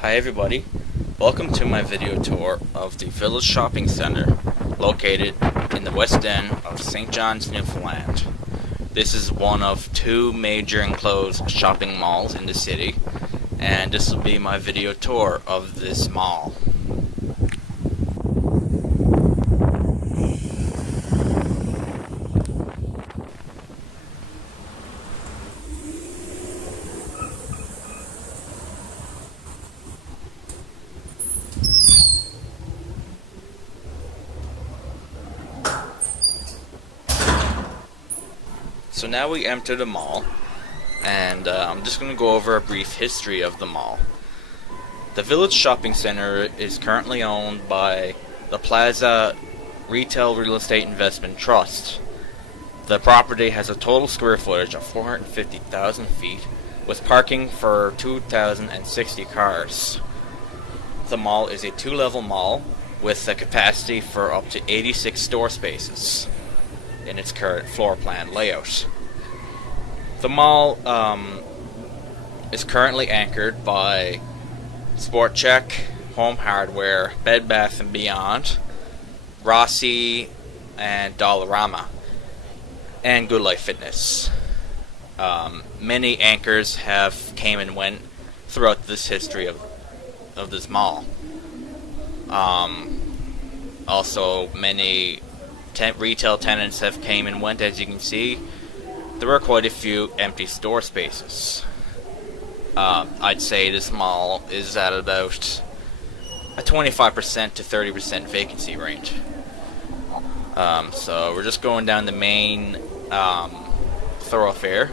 Hi everybody, welcome to my video tour of the Village Shopping Center located in the west end of St. John's, Newfoundland. This is one of two major enclosed shopping malls in the city, and this will be my video tour of this mall. So now we enter the mall, and I'm just going to go over a brief history of the mall. The Village Shopping Center is currently owned by the Plaza Retail Real Estate Investment Trust. The property has a total square footage of 450,000 feet, with parking for 2,060 cars. The mall is a two-level mall with a capacity for up to 86 store spaces in its current floor plan layout. The mall is currently anchored by Sportchek, Home Hardware, Bed Bath & Beyond, Rossi, and Dollarama, and Good Life Fitness. Many anchors have came and went throughout this history of this mall. Also, many retail tenants have came and went. As you can see, there were quite a few empty store spaces. I'd say this mall is at about a 25% to 30% vacancy range. So we're just going down the main thoroughfare,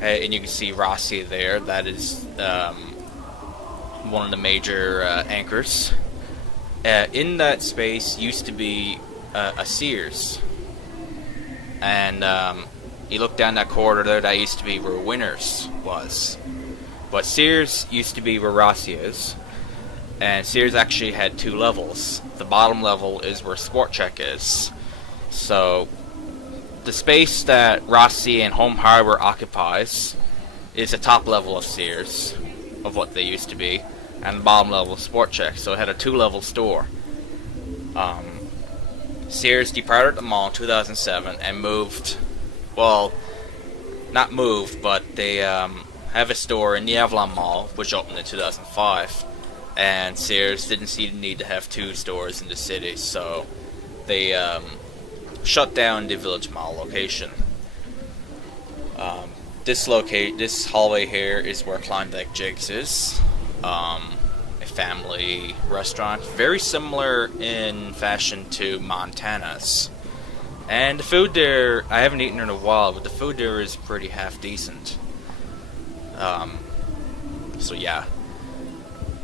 and you can see Rossi there. That is one of the major anchors. In that space used to be a Sears, and you look down that corridor there, that used to be where Winners was, but Sears used to be where Rossi is, and Sears actually had two levels. The bottom level is where Sportchek is, so the space that Rossi and Home Hardware occupies is the top level of Sears, of what they used to be, and the bottom level of Sportchek, so it had a two-level store. Sears departed the mall in 2007 and moved, well, not moved, but they have a store in the Avalon Mall, which opened in 2005. And Sears didn't see the need to have two stores in the city, so they shut down the Village Mall location. This hallway here is where Klondike Jake's is. A family restaurant, very similar in fashion to Montana's. And the food there, I haven't eaten in a while, but the food there is pretty half decent. So yeah.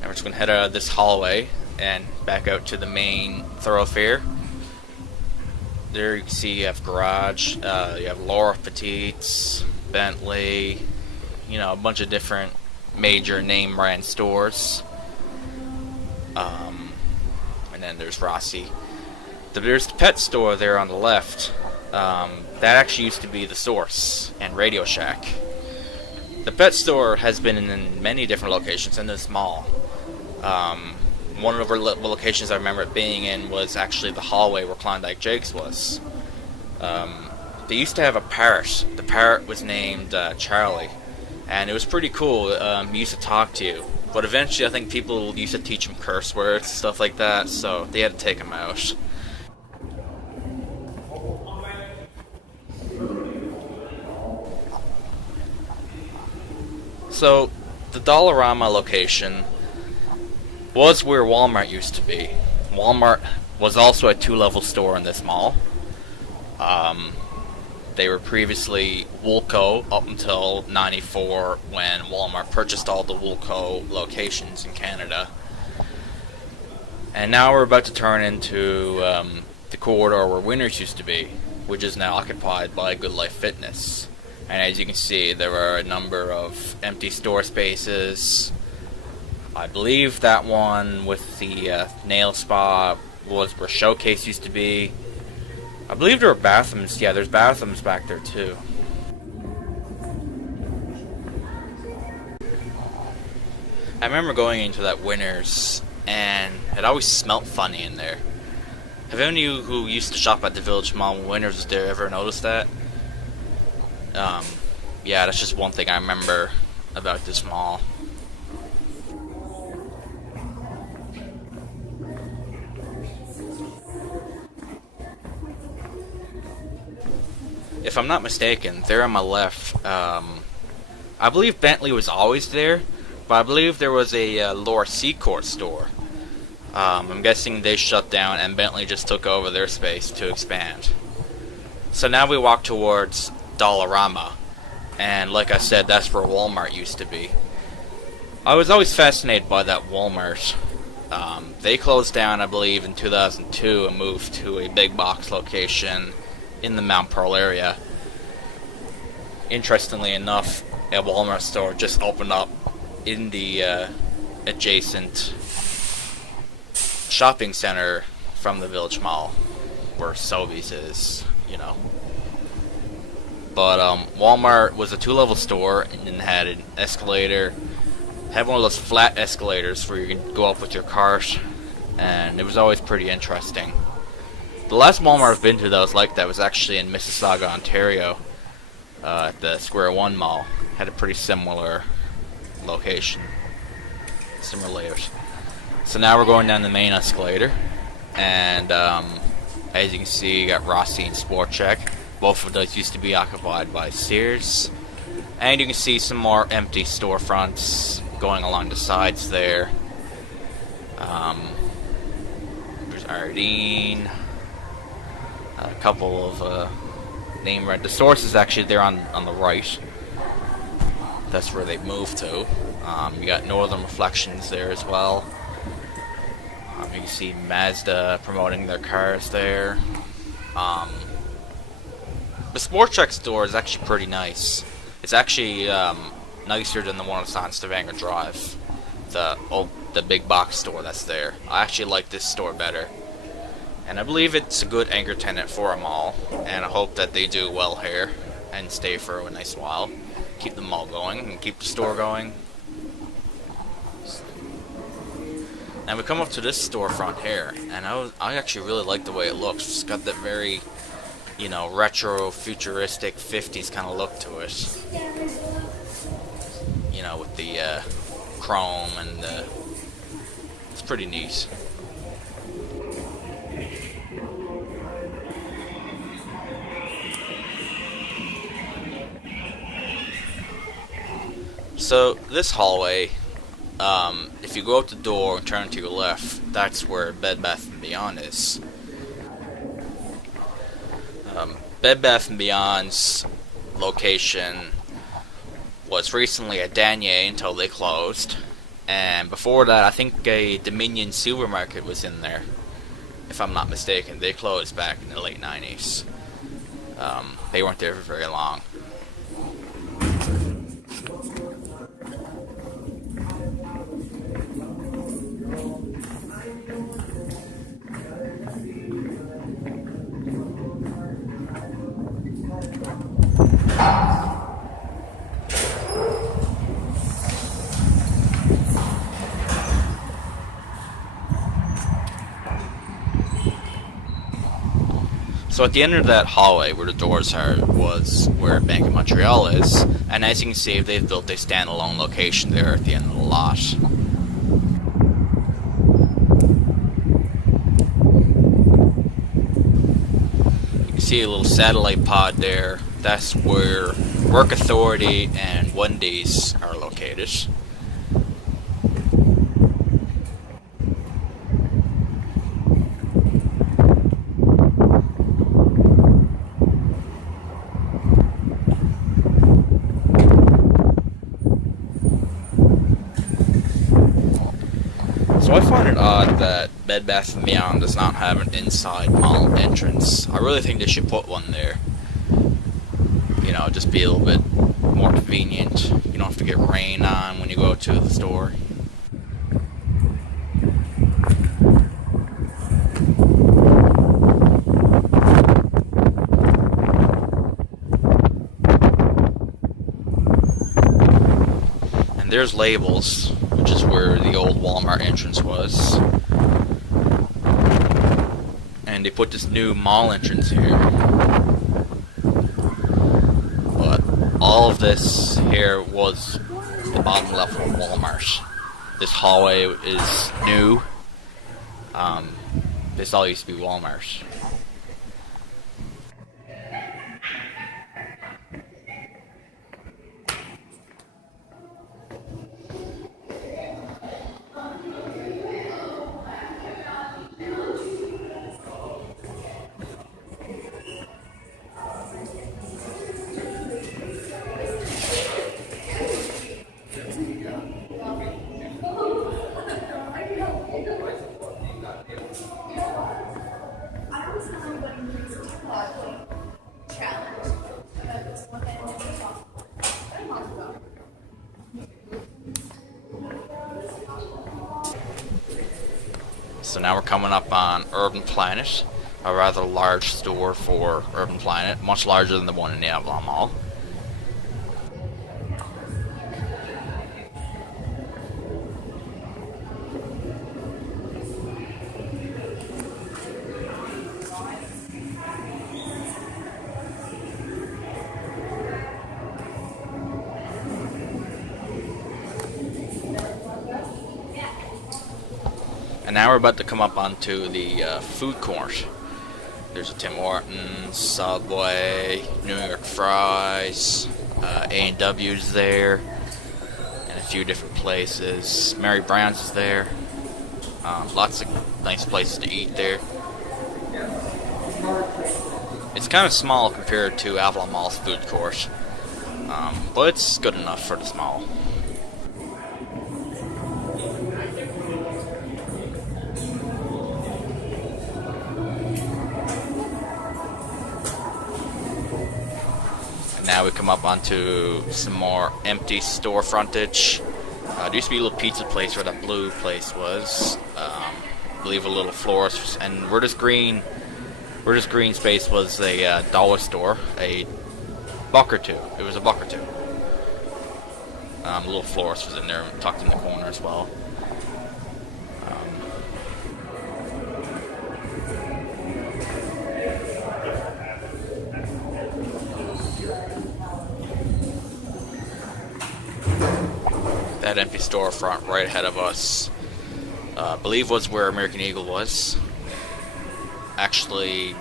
Now we're just going to head out of this hallway and back out to the main thoroughfare. There you can see you have Garage, you have Laura Petite's, Bentley, you know, a bunch of different major name brand stores. And then there's Rossi. There's the pet store there on the left. That actually used to be the Source and Radio Shack. The pet store has been in many different locations in this mall. One of the locations I remember it being in was actually the hallway where Klondike Jake's was. They used to have a parrot. The parrot was named Charlie, and it was pretty cool. He used to talk to you. But eventually I think people used to teach him curse words, stuff like that, so they had to take him out. So, the Dollarama location was where Walmart used to be. Walmart was also a two-level store in this mall. They were previously Woolco up until '94 when Walmart purchased all the Woolco locations in Canada. And now we're about to turn into the corridor where Winners used to be, which is now occupied by Good Life Fitness. And as you can see, there are a number of empty store spaces. I believe that one with the nail spa was where Showcase used to be. I believe there are bathrooms. Yeah, there's bathrooms back there too. I remember going into that Winners, and it always smelt funny in there. Have any of you who used to shop at the Village Mall when Winners was there ever noticed that? Yeah, that's just one thing I remember about this mall. If I'm not mistaken, there on my left, I believe Bentley was always there, but I believe there was a Laura Seacourt store. I'm guessing they shut down and Bentley just took over their space to expand. So now we walk towards Dollarama, and like I said, that's where Walmart used to be. I was always fascinated by that Walmart. They closed down, I believe, in 2002 and moved to a big box location in the Mount Pearl area. Interestingly enough, a Walmart store just opened up in the adjacent shopping center from the Village Mall, where Sobeys is, you know. But Walmart was a 2-level store and then had an escalator. Had one of those flat escalators where you can go up with your cart, and it was always pretty interesting. The last Walmart I've been to that was like that was actually in Mississauga, Ontario, at the Square One Mall. Had a pretty similar location, similar layers. So now we're going down the main escalator, and as you can see, you got Rossi and Sportchek. Both of those used to be occupied by Sears, and you can see some more empty storefronts going along the sides there. There's Ardeen, a couple of name brand. The source is actually there on the right. That's where they moved to. You got Northern Reflections there as well. You can see Mazda promoting their cars there. The Sportchek store is actually pretty nice. It's actually nicer than the one that's on Stavanger Drive. The big box store that's there. I actually like this store better. And I believe it's a good anchor tenant for a mall. And I hope that they do well here and stay for a nice while. Keep the mall going and keep the store going. And we come up to this storefront here, and I actually really like the way it looks. It's got that very, you know, retro, futuristic 50s kind of look to it. You know, with the chrome and it's pretty neat. So this hallway, if you go out the door and turn to your left, that's where Bed Bath & Beyond is. Bed Bath & Beyond's location was recently a Danier until they closed, and before that I think a Dominion supermarket was in there, if I'm not mistaken. They closed back in the late 90s. They weren't there for very long. So at the end of that hallway where the doors are was where Bank of Montreal is, and as you can see, they've built a standalone location there at the end of the lot. You can see a little satellite pod there. That's where Work Authority and Wendy's are located. So I find it odd that Bed Bath & Beyond does not have an inside mall entrance. I really think they should put one there. You know, just be a little bit more convenient. You don't have to get rain on when you go to the store. there's Labels, which is where the old Walmart entrance was. And they put this new mall entrance here. But all of this here was the bottom level of Walmart. This hallway is new. This all used to be Walmart. So now we're coming up on Urban Planet, a rather large store for Urban Planet, much larger than the one in the Avalon Mall. And now we're about to come up onto the food court. There's a Tim Hortons, Subway, New York Fries, A&W's there, and a few different places. Mary Brown's is there. Lots of nice places to eat there. It's kind of small compared to Avalon Mall's food court, but it's good enough for the small. Now we come up onto some more empty store frontage. There used to be a little pizza place where that blue place was. I believe a little florist, and where this green space was a dollar store, a buck or two. It was a buck or two. A little florist was in there, tucked in the corner as well. That empty storefront right ahead of us, I believe was where American Eagle was. Actually,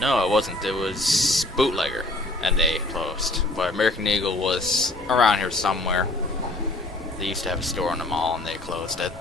no, it wasn't. It was Bootlegger, and they closed. But American Eagle was around here somewhere. They used to have a store in the mall, and they closed it.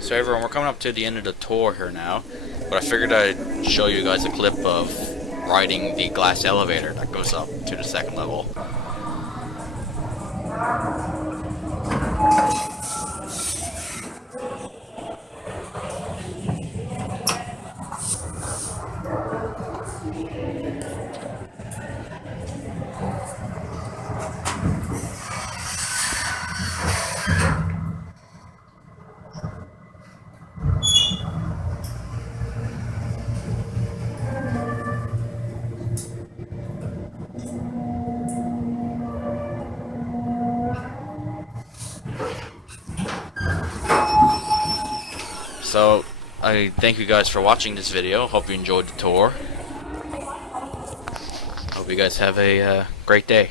So everyone, we're coming up to the end of the tour here now, but I figured I'd show you guys a clip of riding the glass elevator that goes up to the second level. So, I thank you guys for watching this video. Hope you enjoyed the tour. hope you guys have a great day.